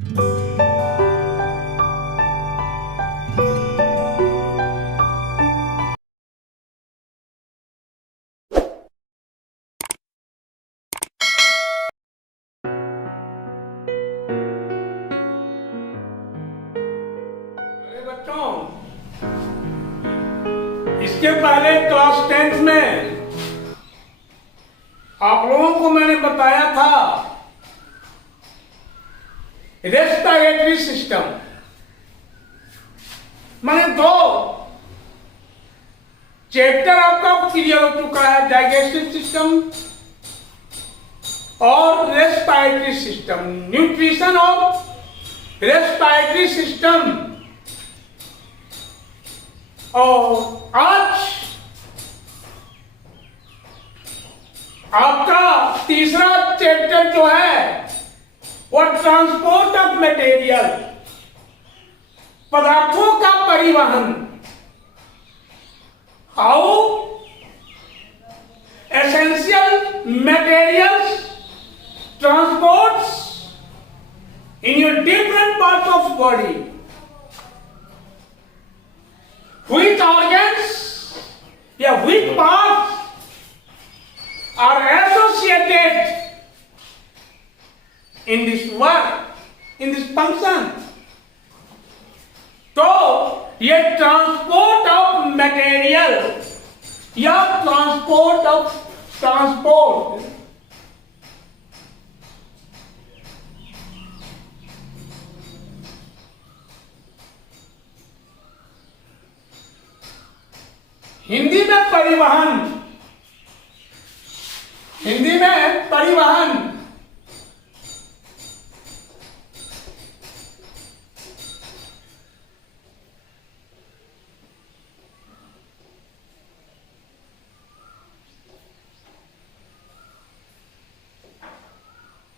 बच्चों, इसके पहले क्लास 10th में आप लोगों को मैंने बताया था रेस्पिरेटरी सिस्टम, मैंने 2 चैप्टर आपका क्लियर हो चुका है, डाइजेस्टिव सिस्टम और रेस्पिरेटरी सिस्टम, न्यूट्रिशन और रेस्पिरेटरी सिस्टम। और आज आपका तीसरा चैप्टर जो है वो ट्रांसपोर्ट ऑफ मटेरियल, पदार्थों का परिवहन। How essential materials transports in your different parts of body. Which organs, which parts are associated in this work, in this function? तो ये ट्रांसपोर्ट ऑफ मटेरियल या ट्रांसपोर्ट हिंदी में परिवहन,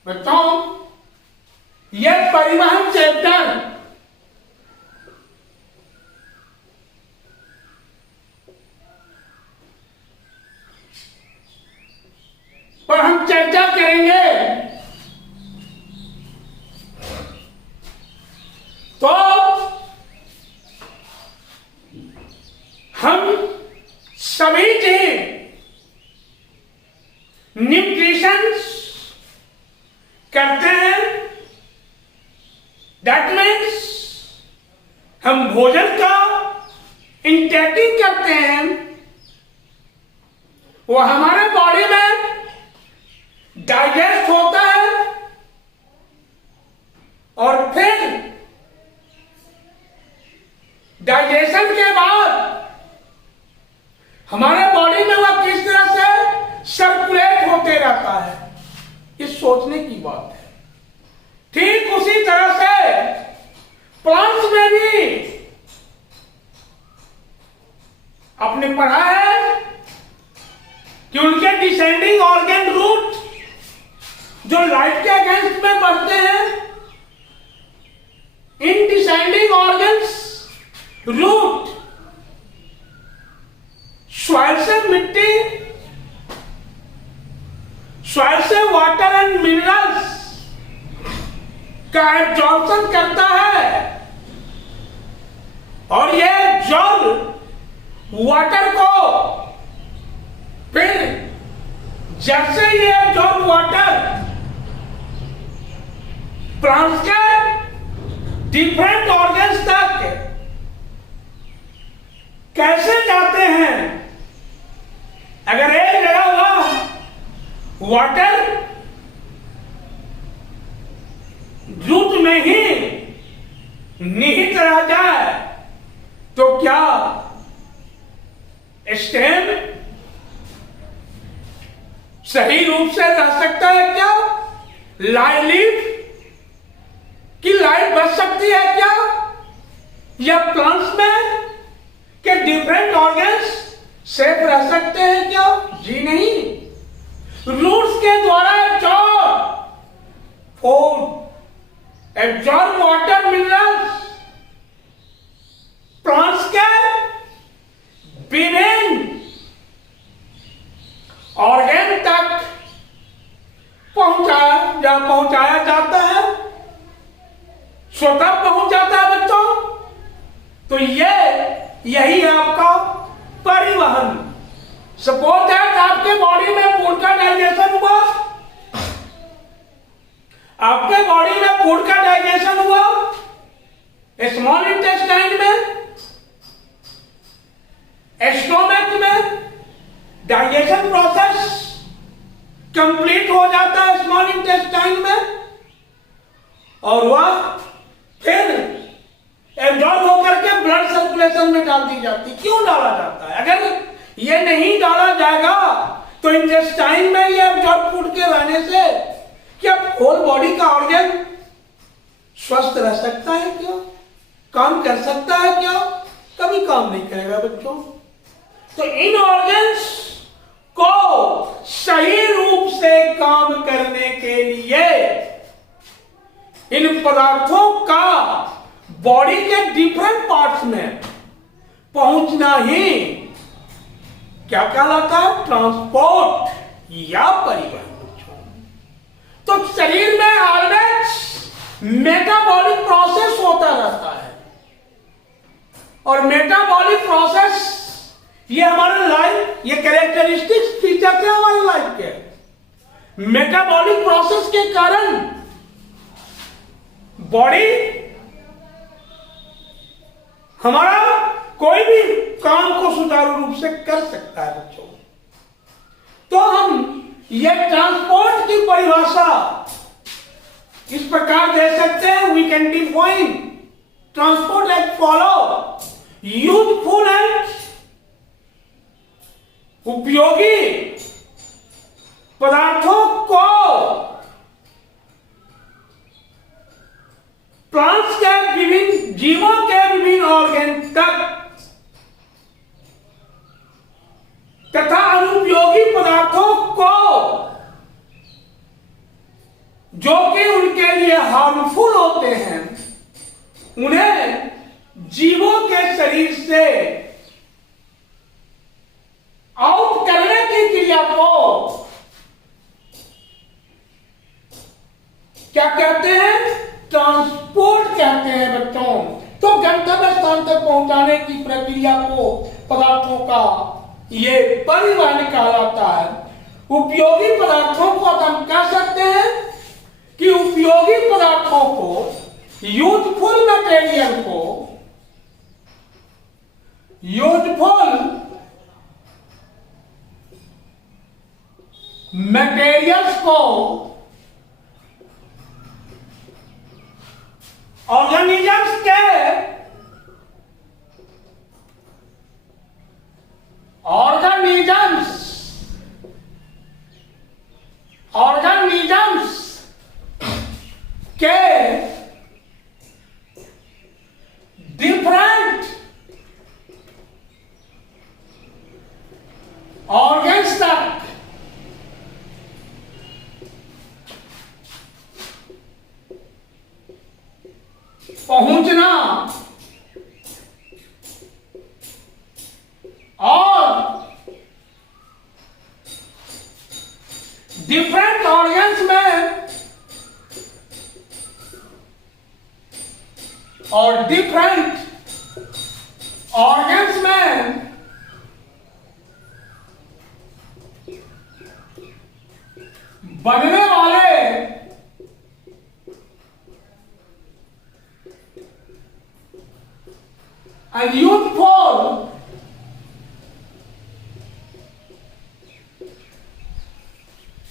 बच्चों यह परिवहन चैप्टर पर हम चर्चा करेंगे तो हम सभी चीज न्यूट्रिशन करते हैं, दैट मीन्स हम भोजन का इंटेकिंग करते हैं, वो हमारे बॉडी में डाइजेस्ट होता है और फिर डाइजेशन के बाद हमारे बॉडी में वह किस तरह से सर्कुलेट होते रहता है, ये सोचने की बात है। ठीक उसी तरह से प्लांट्स में भी आपने पढ़ा है कि उनके डिसेंडिंग ऑर्गन रूट जो लाइट के अगेंस्ट में बढ़ते हैं, इन डिसेंडिंग ऑर्गन्स रूट सॉइल से मिट्टी, सॉइल से वाटर एंड मिनरल्स का एब्जॉर्प्शन करता है और यह जल वाटर को फिर जब से ये एब्जॉर्ब वाटर प्लांट्स के डिफरेंट ऑर्गन्स तक कैसे जाते हैं। अगर एक जगह हुआ वाटर रूट में ही निहित रह जाए तो क्या स्टेम सही रूप से रह सकता है क्या? लीफ की लाइफ बच सकती है क्या? या प्लांट्स में के डिफरेंट ऑर्गन्स सेफ रह सकते हैं क्या? जी नहीं। रूट्स के द्वारा एब्जॉर्ब वाटर मिनरल्स प्लांट्स के विभिन्न ऑर्गन तक पहुंचाया जाता है स्वतः पहुंच जाता है बच्चों। तो यही है आपका परिवहन। सपोज दैट आपके बॉडी में फूड का डाइजेशन हुआ, आपके बॉडी में फूड का डाइजेशन हुआ स्मॉल इंटेस्टाइन में, स्टोमक में डाइजेशन प्रोसेस कंप्लीट हो जाता है स्मॉल इंटेस्टाइन में, और वह फिर एब्जॉर्ब होकर के ब्लड सर्कुलेशन में डाल दी जाती। क्यों डाला जाता है? अगर ये नहीं डाला जाएगा तो इंटेस्टाइन में ये एब्जॉर्ब फूड के रहने से क्या होल बॉडी का ऑर्गन स्वस्थ रह सकता है? क्या काम कर सकता है? क्या कभी काम नहीं करेगा बच्चों। तो इन ऑर्गन्स को सही रूप से काम करने के लिए इन पदार्थों का बॉडी के डिफरेंट पार्ट्स में पहुंचना ही क्या कहलाता है? ट्रांसपोर्ट या परिवहन। तो शरीर में ऑलवेज मेटाबॉलिक प्रोसेस होता रहता है, और मेटाबॉलिक प्रोसेस ये हमारे लाइफ, ये कैरेक्टरिस्टिक्स फीचर थे हमारे लाइफ के। मेटाबॉलिक प्रोसेस के कारण बॉडी हमारा कोई भी काम को सुचारू रूप से कर सकता है बच्चों। तो हम ये ट्रांसपोर्ट की परिभाषा इस प्रकार दे सकते हैं। We can define transport like follow: useful and उपयोगी पदार्थों को प्लांट्स के विभिन्न जीवों के विभिन्न ऑर्गन तक तथा अनुपयोगी पदार्थों को जो कि उनके लिए हार्मफुल होते हैं उन्हें जीवों के शरीर से आउट करने की क्रिया को क्या कहते हैं? ट्रांसपोर्ट कहते हैं बच्चों। तो गंतव्य स्थान तक पहुंचाने की प्रक्रिया को पदार्थों का ये परिवहन कहलाता है। उपयोगी पदार्थों को हम कह सकते हैं कि उपयोगी पदार्थों को, यूजफुल मटेरियल को, यूजफुल मटेरियल्स को ऑर्गेनिजम्स के डिफरेंट ऑर्गन्स तक पहुंचना और डिफरेंट ऑर्गन्स में और डिफरेंट ऑर्गन्स में बनने वाले अनयूजफुल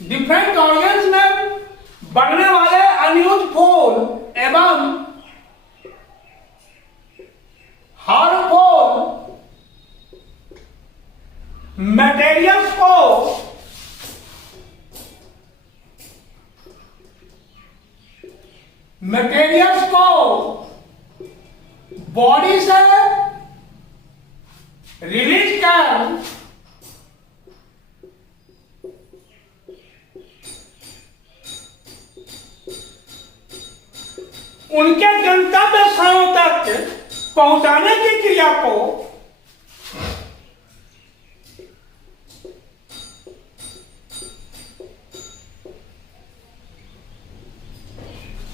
डिफरेंट ऑर्गन्स में बनने वाले अनयूजफुल एवं हार्मफुल मटेरियल्स को बॉडी से रिलीज कर उनके गंतव्य स्थानों तक पहुंचाने की क्रिया को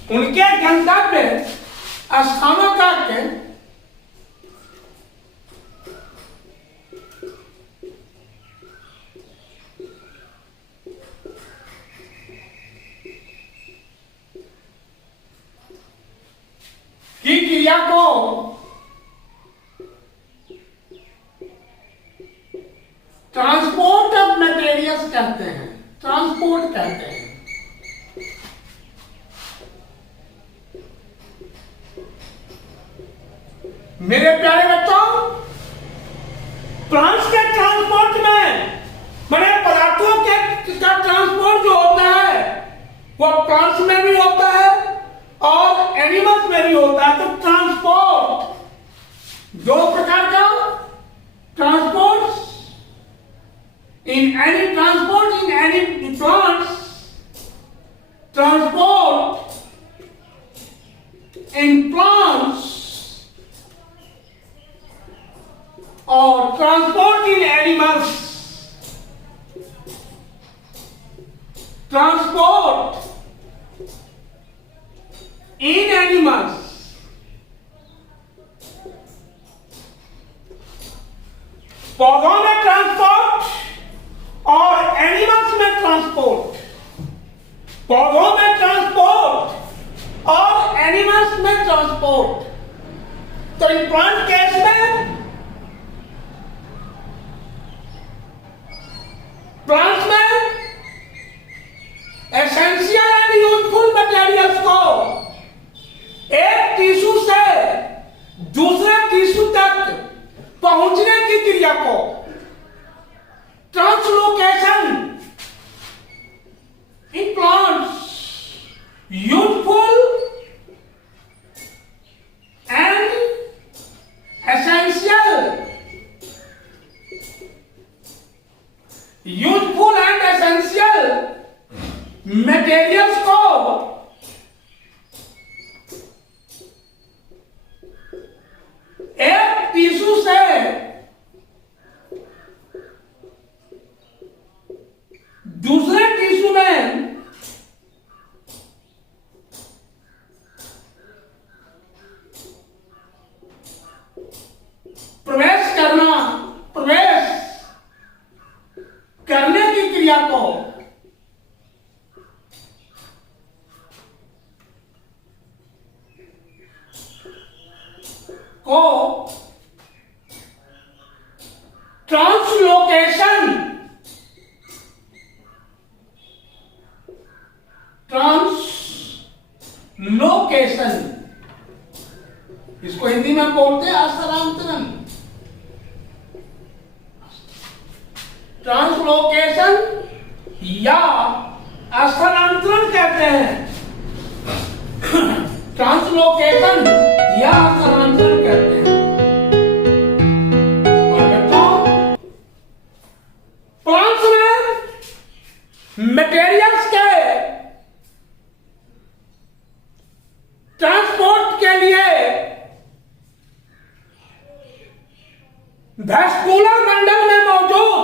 उनके गंतव्य स्थानों तक की क्रिया को ट्रांसपोर्ट ऑफ मटेरियल्स कहते हैं, ट्रांसपोर्ट कहते हैं। मेरे प्यारे बच्चों, प्लांट्स के ट्रांसपोर्ट में बड़े पदार्थों के का ट्रांसपोर्ट जो होता है वो प्लांट्स में भी होता है और एनिमल्स में भी होता है। तो ट्रांसपोर्ट दो प्रकार का transport in any transport in any plants, transport in plants or transport in animals, transport in animals, पौधों में ट्रांसपोर्ट और एनिमल्स में ट्रांसपोर्ट, पौधों में ट्रांसपोर्ट और एनिमल्स में ट्रांसपोर्ट। तो इन प्लांट केस में प्लांट्स में एसेंशियल एंड यूजफुल मटेरियल्स को एक टिश्यू से दूसरे टिश्यू तक पहुंचने की क्रिया को translocation in plants useful and essential, useful and essential materials को एक टिश्यू से दूसरे टिश्यू में प्रवेश करने की क्रिया को ट्रांसलोकेशन, ट्रांसलोकेशन, इसको हिंदी में बोलते हैं स्थानांतरण। ट्रांसलोकेशन या स्थानांतरण कहते हैं, ट्रांसलोकेशन या स्थानांतरण कहते हैं। और बच्चों, प्लांट्स में मटेरियल्स के ट्रांसपोर्ट के लिए वैस्कुलर बंडल में मौजूद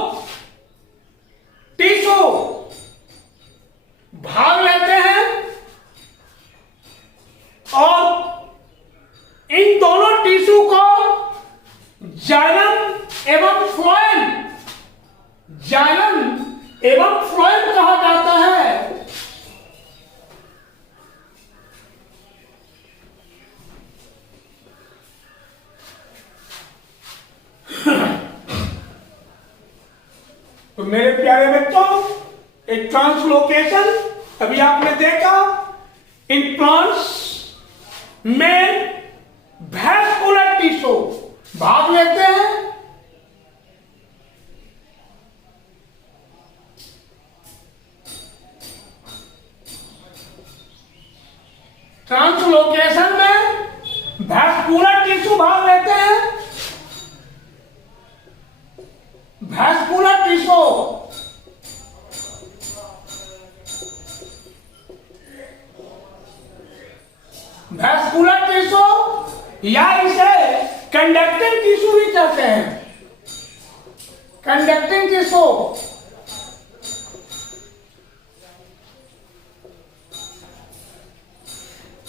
टिश्यू भाग लेते हैं और इन दोनों टिश्यू को जाइलम एवं फ्लोएम, जाइलम एवं फ्लोएम कहा जाता है। तो मेरे प्यारे बच्चों, एक ट्रांसलोकेशन अभी आपने देखा, इन प्लांट्स में वैस्कुलर टिश्यू भाग लेते हैं ट्रांसलोकेशन में वैस्कुलर टिश्यू भाग लेते हैं। वैस्कुलर टिश्यू वैस्कुलर टिश्यू या इसे कंडक्टिंग टिश्यू भी कहते हैं। कंडक्टिंग टिश्यू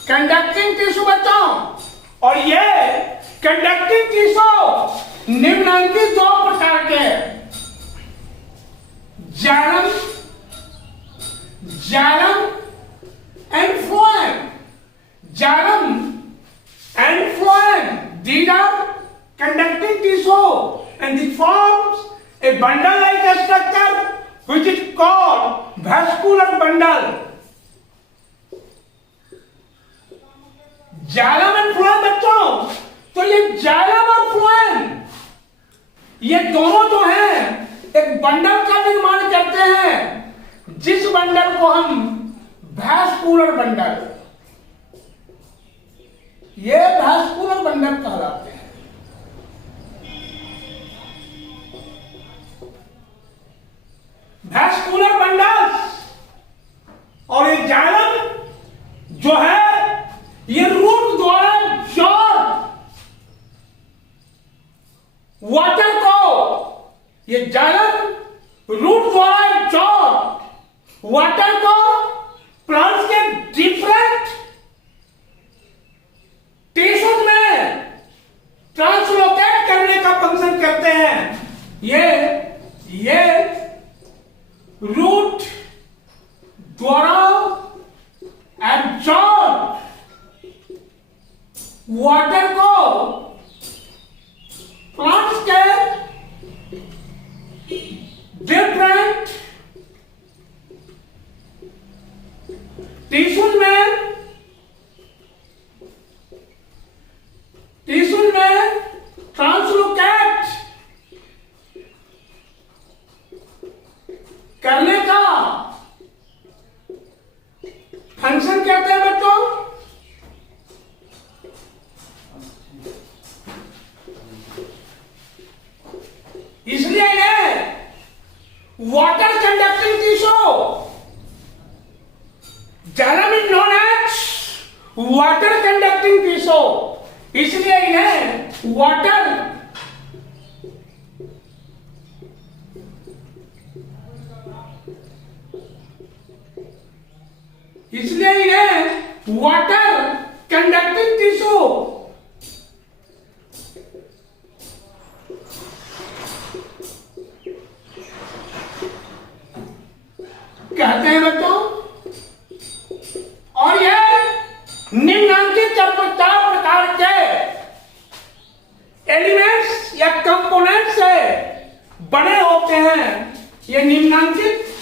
कंडक्टिंग टिश्यू बच्चों और ये कंडक्टिंग टिश्यू निम्नलिखित दो प्रकार के xylem and phloem. Xylem and phloem, these are conducting tissue and it forms a bundle like structure which is called vascular bundle. Xylem and phloem बच्चों, तो ये जाइलम और फ्लोएम ये दोनों जो हैं एक बंडल का निर्माण करते हैं, जिस बंडल को हम वैस्कुलर बंडल, ये वैस्कुलर बंडल कहलाते हैं। वैस्कुलर बंडल और ये जाइलम जो है ये रूट द्वारा एब्जॉर्ब वाटर को, ये जाइलम रूट द्वारा एब्जॉर्ब वाटर को प्लांट्स के डिफरेंट टिश्यूज में ट्रांसलोकेट करने का फंक्शन करते हैं। ये रूट द्वारा एब्जॉर्ब वाटर को प्लांट्स के डिफरेंट टिश्यूज में ट्रांसलोकेट करने का फंक्शन कहते हैं बच्चों। इसलिए ये water conducting tissue, xylem is known as water conducting tissue, इसलिए इन्हें वाटर कंडक्टिंग टिश्यू कहते हैं बच्चों। और ये निम्नलिखित चार प्रकार के एलिमेंट्स या कंपोनेंट से बने होते हैं। ये निम्नलिखित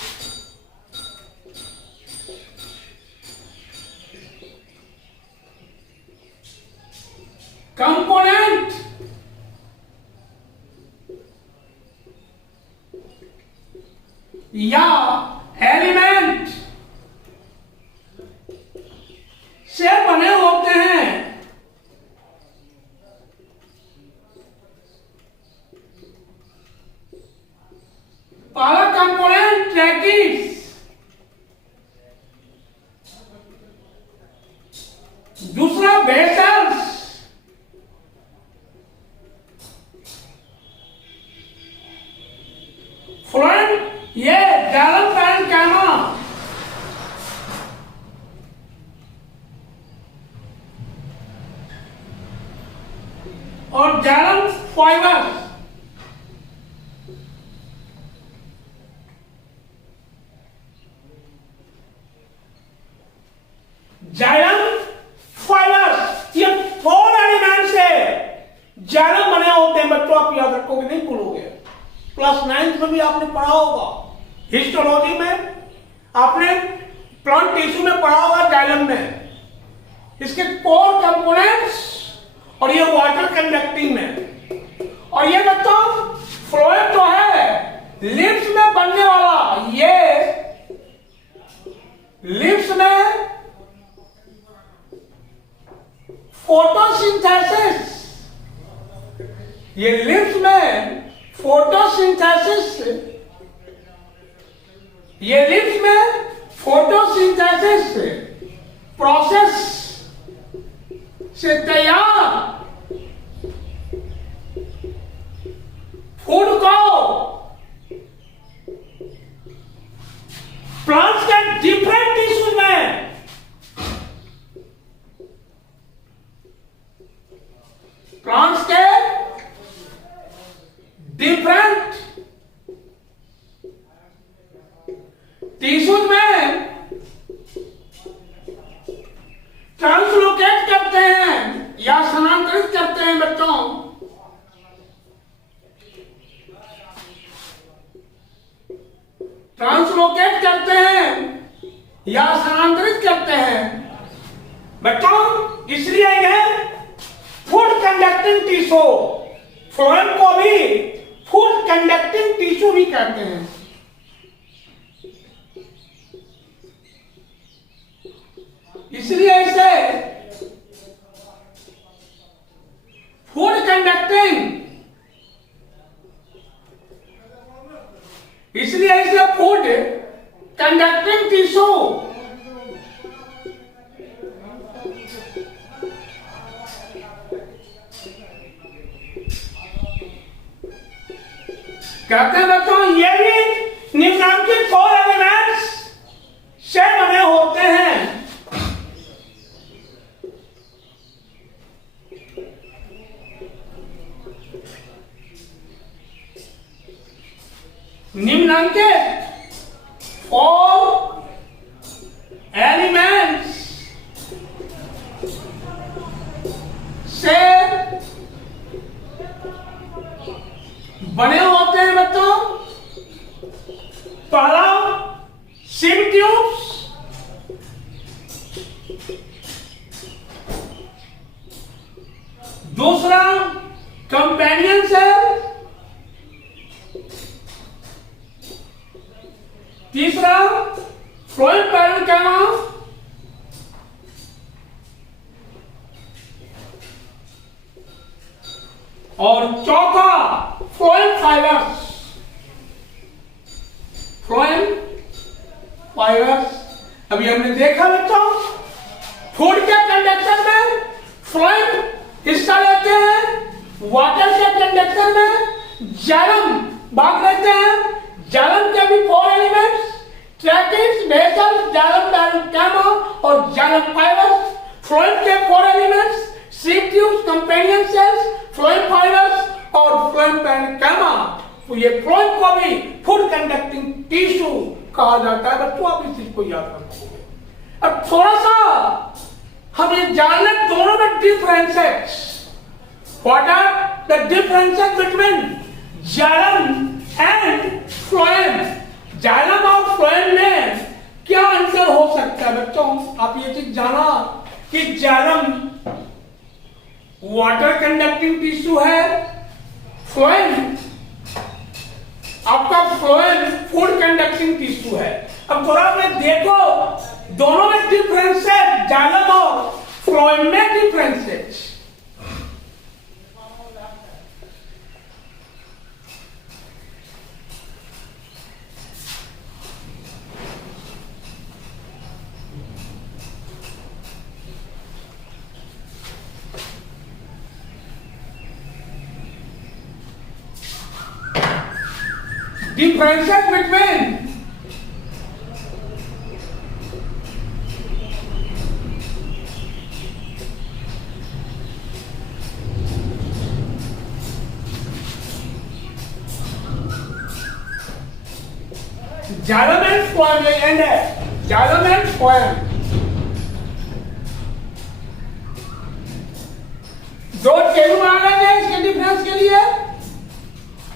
कंपोनेंट या एलिमेंट से बने होते हैं। पहला कंपोनेंट ट्रैकिस, दूसरा वेसल्स, फ्लोएम ये जाइलम पैरेन्काइमा, और जाइलम फाइबर। जाइलम फाइबर ये 4 एलिमेंट से जाइलम बने होते हैं बच्चों। आप याद रखोगे, नहीं भूलोगे। क्लास 9th में भी आपने पढ़ा होगा, हिस्टोलॉजी में आपने प्लांट टिश्यू में पढ़ा होगा जाइलम में। इसके कोर कंपोनेंट्स और ये वाटर कंडक्टिंग में। और ये बच्चों फ्लोएम तो है लिप्स में बनने वाला, ये लिप्स में फोटोसिंथेसिस, ये लिप्स में फोटोसिंथेसिस, ये लिप्स में फोटोसिंथेसिस प्रोसेस से तैयार फूड को प्लांट्स के डिफरेंट टिश्यूज में डिफरेंट टिश्यूज में ट्रांसलोकेट करते हैं या स्थानांतरित करते हैं बच्चों। ट्रांसलोकेट करते हैं या स्थानांतरित करते हैं बच्चों। इसलिए यह फूड कंडक्टिंग टिश्यू, फ्लोएम को भी फूड कंडक्टिंग टिश्यू भी कहते हैं। इसलिए इसे फूड कंडक्टिंग, इसलिए इसे फूड कंडक्टिंग टिश्यू कहते हैं बच्चों। ये भी निम्नलिखित 4 एलिमेंट्स से बने होते हैं। निम्नलिखित 4 एलिमेंट्स से बने होते हैं बच्चों। पहला सिम ट्यूब्स, दूसरा कंपेनियन सेल, तीसरा फ्लोएम पैरेन्काइमा, और चौथा फ्लोएम फाइबर्स। फ्लोएम फाइबर्स अभी हमने देखा बच्चों, फूड के कंडक्शन में फ्लोएम हिस्सा लेते हैं, वाटर के कंडक्शन में जाइलम भाग लेते हैं। जाइलम के भी 4 elements, tracheids, vessels, xylem parenchyma और जाइलम फाइबर्स। फ्लोएम के 4 elements, seed tubes, companion cells, phloem fibres और फ्लोएम पैरेन्काइमा। तो ये फ्लोएम को भी फूड कंडक्टिंग टिश्यू कहा जाता है बच्चों। आप इस चीज को याद रखोगे। अब थोड़ा सा हम ये जान लें दोनों में differences. What are the differences between xylem and phloem? Xylem और फ्लोएम में क्या अंतर हो सकता है बच्चों? आप ये चीज जाना कि जाइलम वाटर कंडक्टिंग टिश्यू है, फ्लोएम आपका फ्लोएम फूड कंडक्टिंग टिश्यू है। अब थोड़ा में देखो दोनों में डिफरेंस है, जाइलम और फ्लोएम में डिफरेंस है। Differences between xylem and phloem and है, जाइलम एंड फ्लोएम दो टेबल बना लेंगे इसके डिफरेंस के लिए,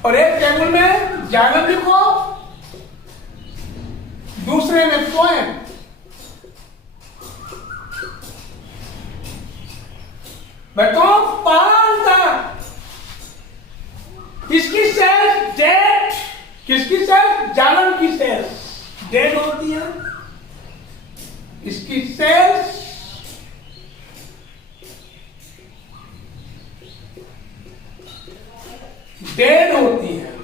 और एक टेबल में जाइलम लिखो, दूसरे में फ्लोएम। बताओ पहला इसकी सेल्स डेड, किसकी सेल्स? जाइलम की सेल्स डेड होती है, इसकी सेल्स डेड होती है।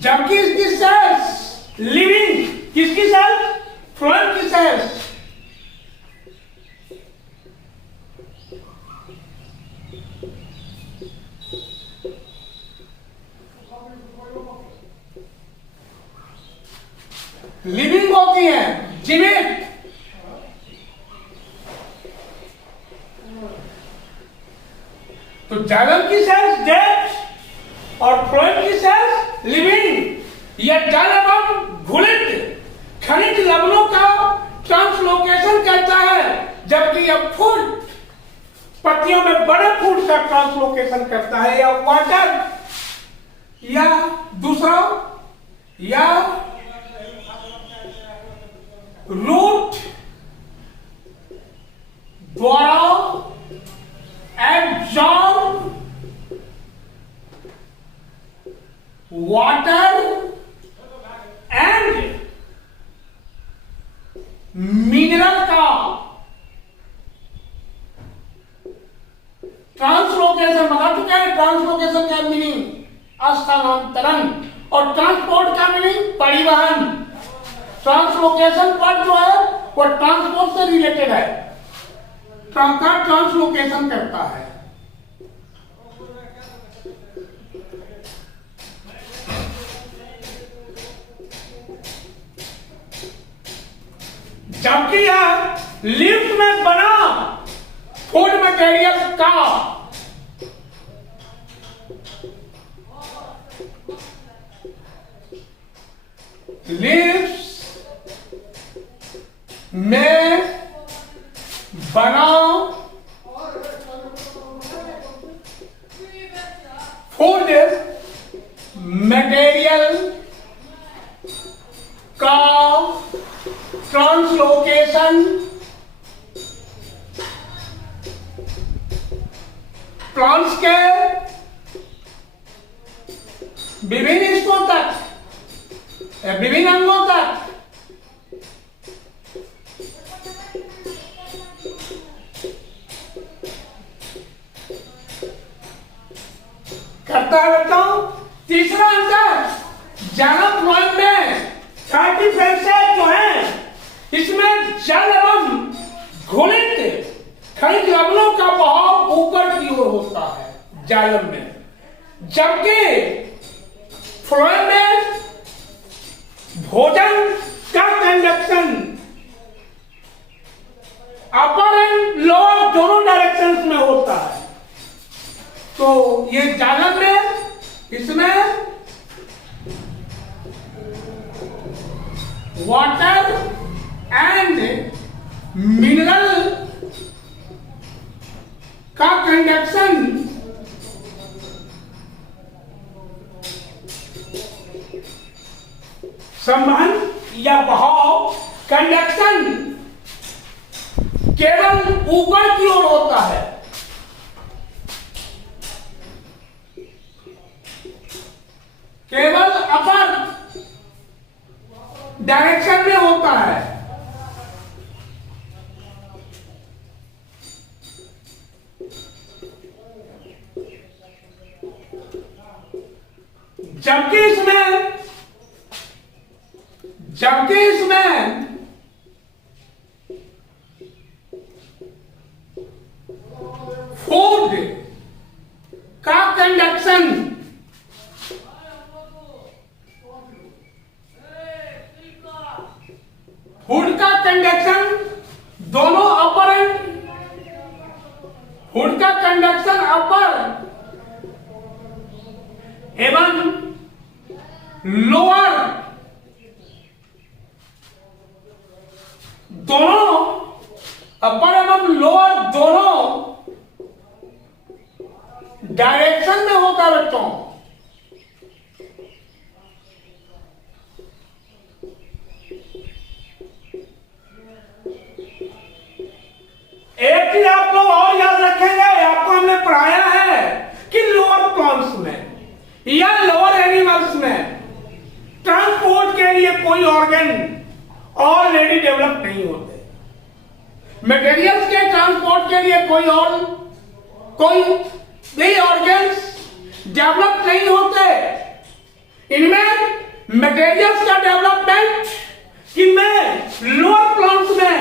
जबकि इसकी सेल्स लिविंग, किसकी सेल्स? फ्लोएम की सेल्स लिविंग होती है, जीवित। तो जाइलम की सेल्स डेड और फ्लोएम की सेल्स लिविंग। यह जल एवं घुलित खनिज लवणों का ट्रांसलोकेशन करता है, जबकि यह फूड पत्तियों में बड़े फूड का ट्रांसलोकेशन करता है, या वाटर या दूसरा या रूट द्वारा एब्जॉर्ब वाटर एंड मिनरल का ट्रांसलोकेशन बता चुका है। ट्रांसलोकेशन का मीनिंग स्थानांतरण और ट्रांसपोर्ट का मीनिंग परिवहन। ट्रांसलोकेशन पर जो है वो ट्रांसपोर्ट से रिलेटेड है, ट्रांसलोकेशन करता है। जबकि यह लीफ में बना फूड मटेरियल का लीव्स में बना फूड मटेरियल का ट्रांसलोकेशन प्लांट्स के विभिन्न हिस्सों तक, विभिन्न अंगों तक करता है बच्चों। तीसरा अंतर जाइलम फ्लोएम में 30% जो है इसमें जल एवं घुलित खनिज लवणों का बहाव ऊपर की ओर होता है जाइलम में, जबकि फ्लोएम में भोजन का कंडक्शन अपर एंड लोअर दोनों डायरेक्शंस में होता है। तो ये जाइलम में इसमें वाटर एंड मिनरल का कंडक्शन संबंध या बहाव कंडक्शन केवल ऊपर की ओर होता है, केवल अपर डायरेक्शन में होता है। जबकि इसमें फूड का कंडक्शन दोनों अपर एंड फूड का कंडक्शन अपर एवं लोअर दोनों, अपर एवं लोअर दोनों डायरेक्शन में होता है बच्चों। एक चीज आप लोग और याद रखेंगे, आपको हमने पढ़ाया है कि लोअर प्लांट्स में या लोअर एनिमल्स में ट्रांसपोर्ट के लिए कोई ऑर्गन ऑलरेडी डेवलप नहीं होते। मटेरियल्स के ट्रांसपोर्ट के लिए कोई ऑर्गन्स डेवलप नहीं होते। इनमें मटेरियल्स का डेवलपमेंट किनमें लोअर प्लांट्स में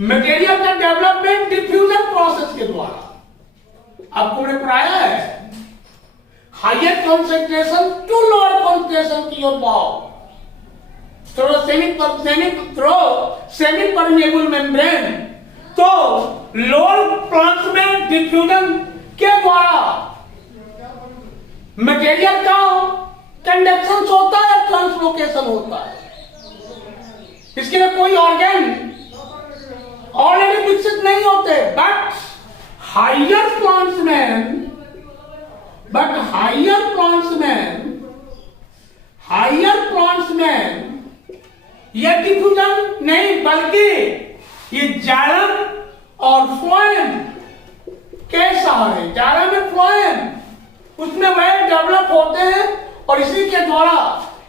मटेरियल का डेवलपमेंट डिफ्यूजन प्रोसेस के द्वारा। आपको ने पढ़ाया है higher concentration to lower concentration की ओर भाव। सेमी परमेबल मेम्ब्रेन, तो लोअर प्लांट्स में डिफ्यूजन के द्वारा मटेरियल का कंडक्शन होता है, ट्रांसलोकेशन होता है। इसके लिए कोई ऑर्गन ऑलरेडी विकसित नहीं होते, बट हायर प्लांट्स में ये डिफ्यूजन नहीं, बल्कि ये जाइलम और फ्लोएम के सहारे, जाइलम में फ्लोएम उसमें वह डेवलप होते हैं और इसी के द्वारा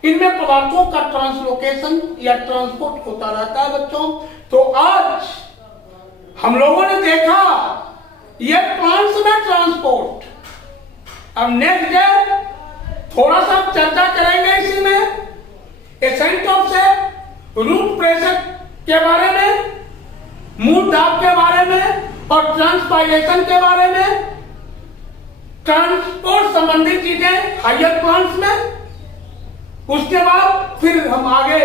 इनमें पदार्थों का ट्रांसलोकेशन या ट्रांसपोर्ट होता रहता है बच्चों। तो आज हम लोगों ने देखा ये प्लांट्स में ट्रांसपोर्ट। अब नेक्स्ट डे थोड़ा सा चर्चा करेंगे इसी में एसेंट ऑफ से, रूट प्रेशर के बारे में, मूल दाब के बारे में और ट्रांसपायरेशन के बारे में, ट्रांसपोर्ट संबंधित चीजें हायर प्लांट्स में। उसके बाद फिर हम आगे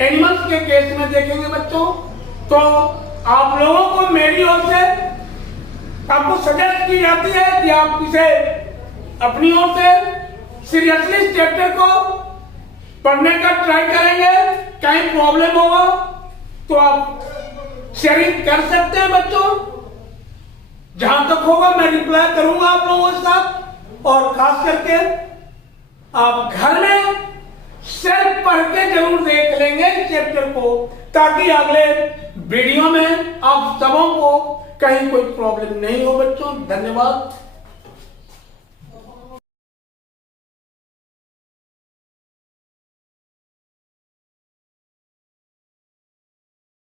एनिमल्स के केस में देखेंगे बच्चों। तो आप लोगों को मेरी ओर से आपको सजेस्ट की जाती है कि आप इसे अपनी ओर से सीरियसली इस चैप्टर को पढ़ने का ट्राई करेंगे। कहीं प्रॉब्लम होगा तो आप शेयरिंग कर सकते हैं बच्चों। जहां तक होगा मैं रिप्लाई करूंगा आप लोगों के साथ, और खास करके आप घर में सेल्फ पढ़ के जरूर देख लेंगे इस चैप्टर को, ताकि अगले वीडियो में आप सबों को कहीं कोई प्रॉब्लम नहीं हो बच्चों। धन्यवाद।